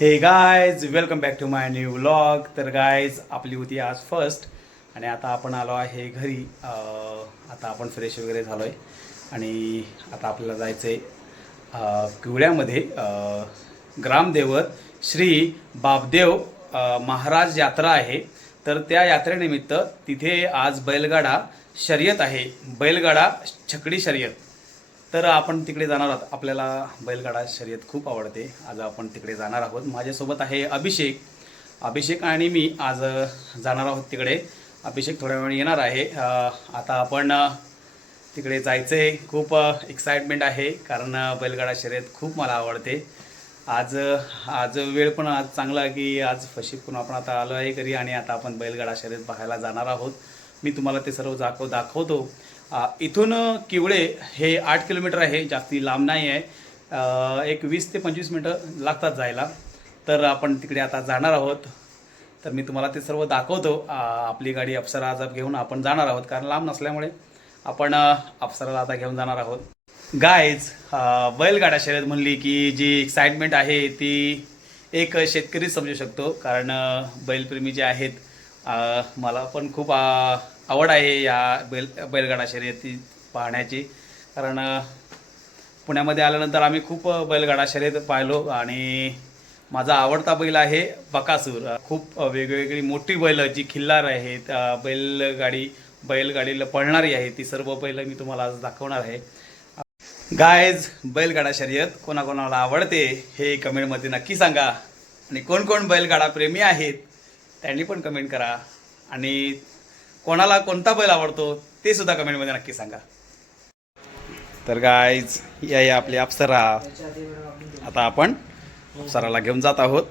Hey guys welcome back to my new vlog तर guys आपली होती आज फर्स्ट आणि आता आपण आलो आहे घरी. आता आपण फ्रेश वगैरे झालो आहे आणि आता आपल्याला जायचं आहे किवळ्यामध्ये ग्रामदेवत श्री बाबदेव महाराज यात्रा आहे. तर त्या यात्रेनिमित्त तिथे आज बैलगाडा शर्यत आहे. बैलगाडा छकडी शर्यत. तर आपण तिकडे जाणार आहोत. आपल्याला बैलगाडा शर्यत खूप आवडते. आज आपण तिकडे जाणार आहोत. माझ्यासोबत आहे अभिषेक. अभिषेक आणि मी आज जाणार आहोत तिकडे. अभिषेक थोड्या वेळ येणार आहे. आता आपण तिकडे जायचं आहे खूप एक्साइटमेंट आहे कारण बैलगाडा शर्यत खूप मला आवडते. आज आज वेळ पण आज चांगला आहे की आज फशीप पण आपण आता आलो आहे घरी आणि आता आपण बैलगाडा शर्यत पाहायला जाणार आहोत. मी तुम्हाला ते सर्व दाखव दाखवतो. इथून किवळे हे आठ किलोमीटर आहे जास्ती लांब नाही आहे. एक वीस ते पंचवीस मिनटं लागतात जायला. तर आपण तिकडे आता जाणार आहोत. तर मी तुम्हाला ते सर्व दाखवतो. आपली गाडी अप्सरा आज घेऊन आपण जाणार आहोत कारण लांब नसल्यामुळे आपण अप्सराला आता घेऊन जाणार आहोत. गायज बैलगाडा शर्यत म्हणली की जी एक्साइटमेंट आहे ती एक शेतकरी समजू शकतो. कारण बैलप्रेमी जे आहेत मला पण खूप आवड आहे या बैल बैलगाडा शर्यती पाहण्याची. कारण पुण्यामध्ये आल्यानंतर आम्ही खूप बैलगाडा शर्यत पाहिलो आणि माझा आवडता बैल आहे बकासूर. खूप वेगवेगळी मोठी बैल जी खिल्लार आहेत बैलगाडी बैलगाडीला पळणारी आहे ती सर्व बैल मी तुम्हाला आज दाखवणार आहे. गायज बैलगाडा शर्यत कोणाकोणाला आवडते हे कमेंटमध्ये नक्की सांगा. आणि कोण कोण बैलगाडा प्रेमी आहेत त्यांनी पण कमेंट करा. आणि कोणाला कोणता बैल आवडतो ते सुद्धा कमेंटमध्ये नक्की सांगा. तर गायज या या आपली अप्सरा. आता आपण अप्सराला घेऊन जात आहोत.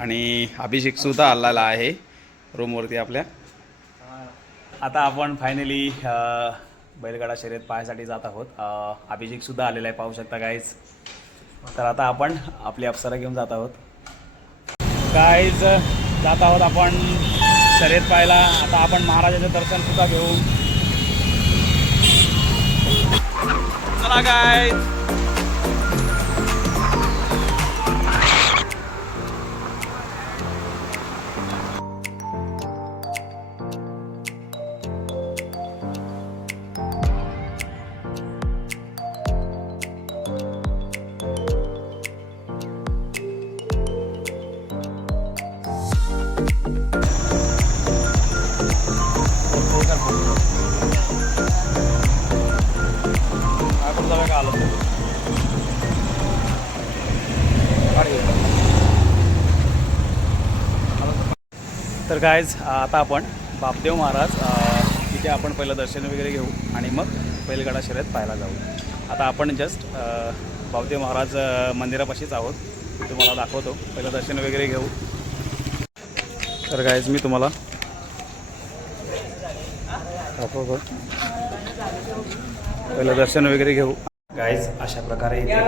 आणि अभिषेक सुद्धा आलेला आहे रूमवरती आपल्या. आता आपण फायनली बैलगाडा शर्यत पाहायसाठी जात आहोत. अभिषेकसुद्धा अभिषेक सुद्धा आलेला आहे पाहू शकता गाईज तर आता आपण आपली अप्सरा घेऊन जात आहोत. गाईज जात आहोत आपण शर्यत पाहिला आता आपण महाराजाचं दर्शन सुद्धा घेऊ. चला काय गायज आता आपण बापदेव महाराज तिथे आपण पहिलं दर्शन वगैरे घेऊ आणि मग बैलगाडा शर्यत पाहायला जाऊ. आता आपण जस्ट बापदेव महाराज मंदिरापाशीच आहोत. तुम्हाला दाखवतो. पहिलं दर्शन वगैरे घेऊ. तर गायज मी तुम्हाला दाखवतो. पहिलं दर्शन वगैरे घेऊ. गायज अशा प्रकारे इथे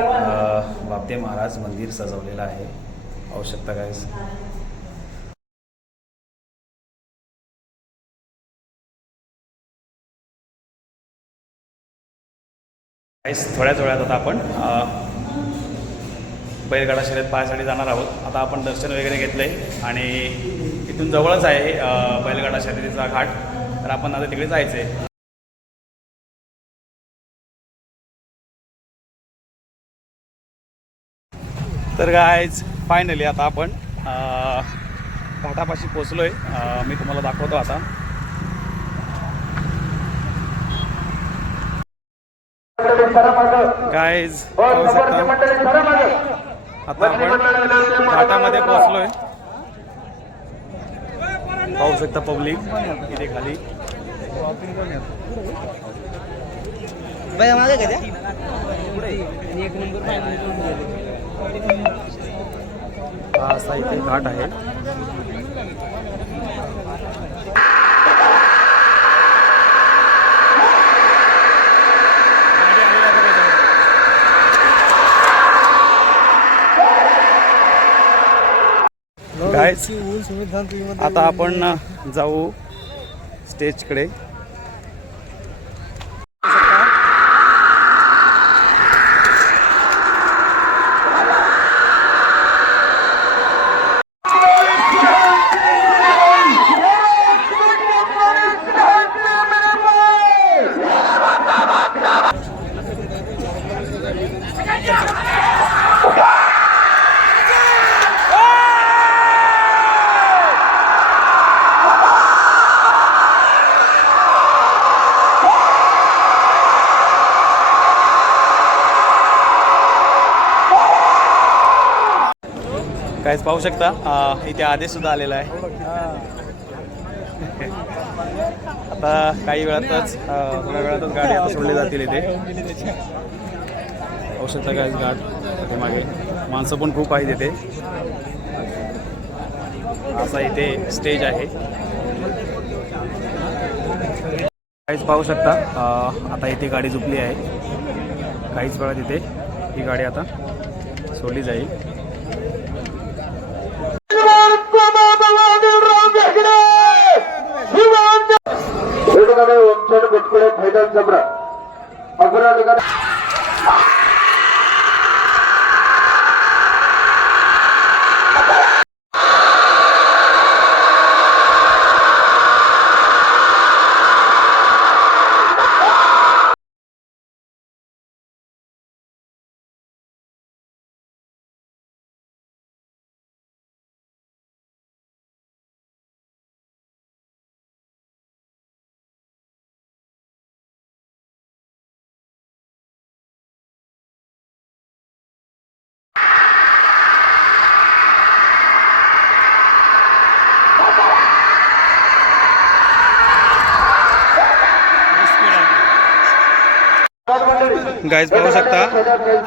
बापदेव महाराज मंदिर सजवलेलं आहे. आवश्यकता गायज थोड्याच वेळात आता आपण बैलगाडा शर्यत पाहायसाठी जाणार आहोत. आता आपण दर्शन वगैरे घेतलं आहे आणि इथून जवळच आहे बैलगाडा शर्यतीचा घाट. तर आपण आता तिकडे जायचं आहे तर गायज फायनली आता आपण घाटापाशी पोचलो आहे मी तुम्हाला दाखवतो आता. गायज पाहू शकता आता. आपण घाटामध्ये पोहोचलोय. पाहू शकता पब्लिक इथे खाली. हा असा इथे घाट आहे. आता आपण जाऊ स्टेजकडे काहीच पाहू शकता. इथे आदेश सुद्धा आलेला आहे. आता काही वेळातच थोड्या वेळातच गाडी आता सोडली जातील इथे. पाहू शकता काहीच गाठ इथे मागे. माणसं पण खूप आहेत इथे. असा इथे स्टेज आहे. काहीच पाहू शकता. आता इथे गाडी झुपली आहे. काहीच वेळात इथे ही गाडी आता सोडली जाईल. गाईज पाहू शकता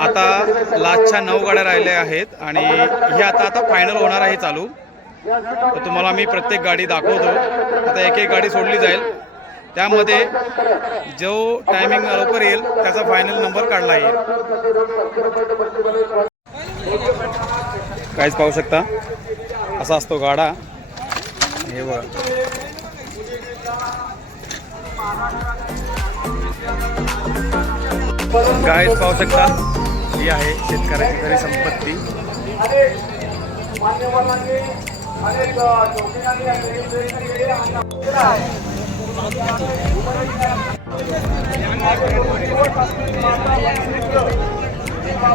आता लास्टच्या नऊ गाड्या राहिल्या आहेत आणि हे आता आता फायनल होणार आहे चालू. तर तुम्हाला मी प्रत्येक गाडी दाखवतो. आता एक एक गाडी सोडली जाईल. त्यामध्ये जो टायमिंग लवकर येईल त्याचा फायनल नंबर काढला येईल. काहीच पाहू शकता असा असतो गाडा. हे बघ. गाय पाहू शकता ही आहे शेतकऱ्याची खरी संपत्ती.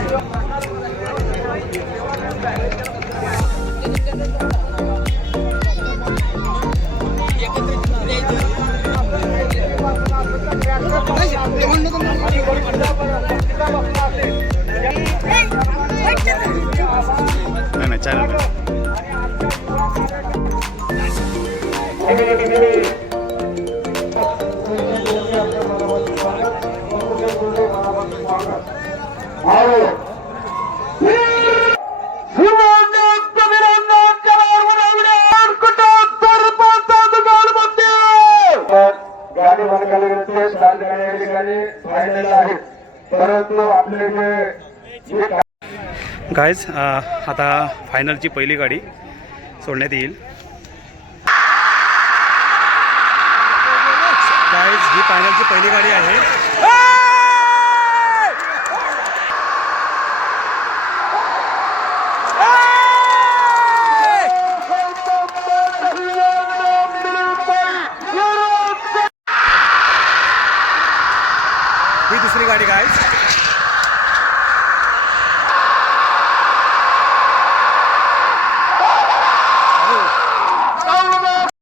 नाही नाही ठिकाणी फायनल आहे. परंतु आपले जे गायज uh, आता फायनलची पहिली गाडी सोडण्यात येईल. गायज ही फायनलची पहिली गाडी आहे. ही दुसरी गाडी गायज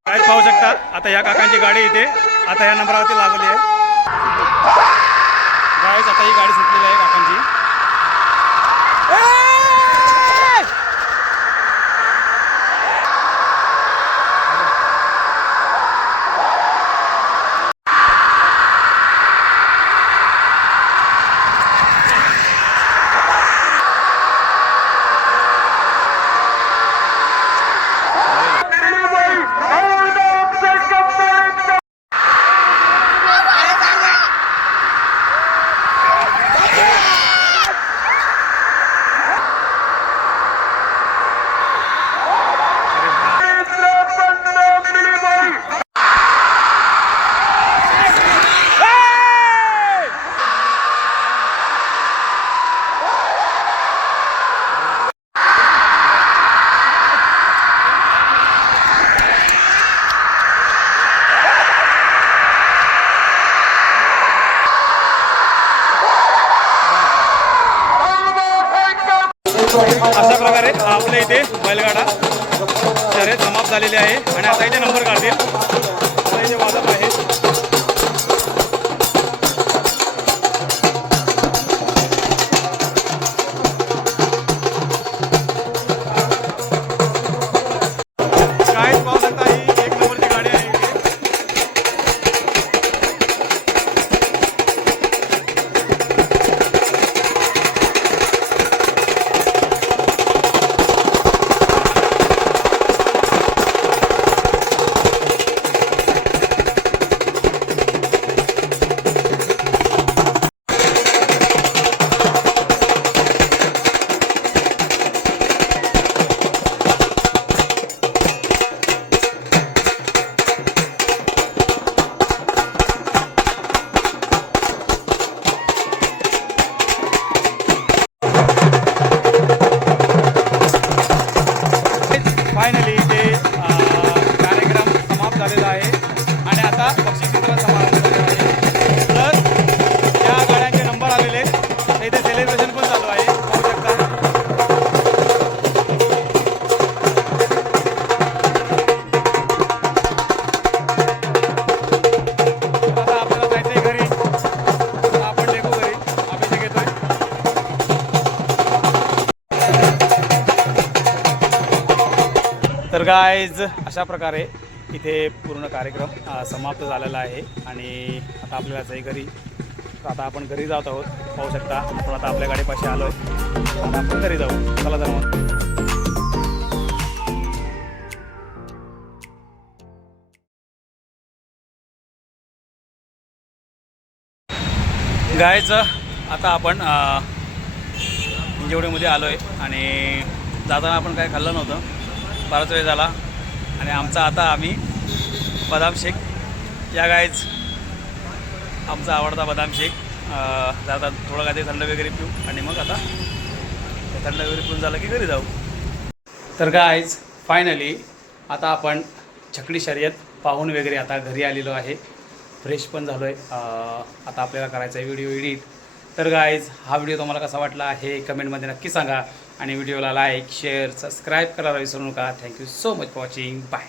काय पाहू शकता आता या काकांची गाडी इथे आता या नंबरावरती लागली आहे. गायच आता ही गाडी सुटलेली आहे काकांची. पोहोचले इथे बैलगाडा. शर्यत समाप्त झालेली आहे. आणि आता इथे नंबर काढतील. आता इथे वाजत आहे. फायनली ते कार्यक्रम समाप्त झालेला आहे. तर गायज अशा प्रकारे इथे पूर्ण कार्यक्रम समाप्त झालेला आहे. आणि आता आपल्याला जाई घरी आता आपण घरी जात आहोत पाहू शकता. आपण आता आपल्या गाडीपाशी आलो आहे. आता आपण घरी जाऊ. चला तर मग. गायचं आता आपण अ, हिंजवडीमध्ये आलो आहे आणि जाताना आपण काय खाल्लं नव्हतं बराच वेळ झाला. आणि आमचा आता आम्ही बदाम शेक. या गायच आमचा आवडता बदाम शेक. आता थोडं काहीतरी ते थंड वगैरे पिऊ. आणि मग आता थंड वगैरे पिऊन झालं की घरी जाऊ. तर गायज फायनली आता आपण छकडी शर्यत पाहून वगैरे आता घरी आलेलो आहे. फ्रेश पण झालो आहे आता आपल्याला करायचा आहे व्हिडिओ एडिट तर गायज हा व्हिडिओ तुम्हाला कसा वाटला हे कमेंटमध्ये नक्की सांगा. आणि व्हिडिओला लाईक शेअर सबस्क्राईब करायला विसरू नका. Thank you so much for watching bye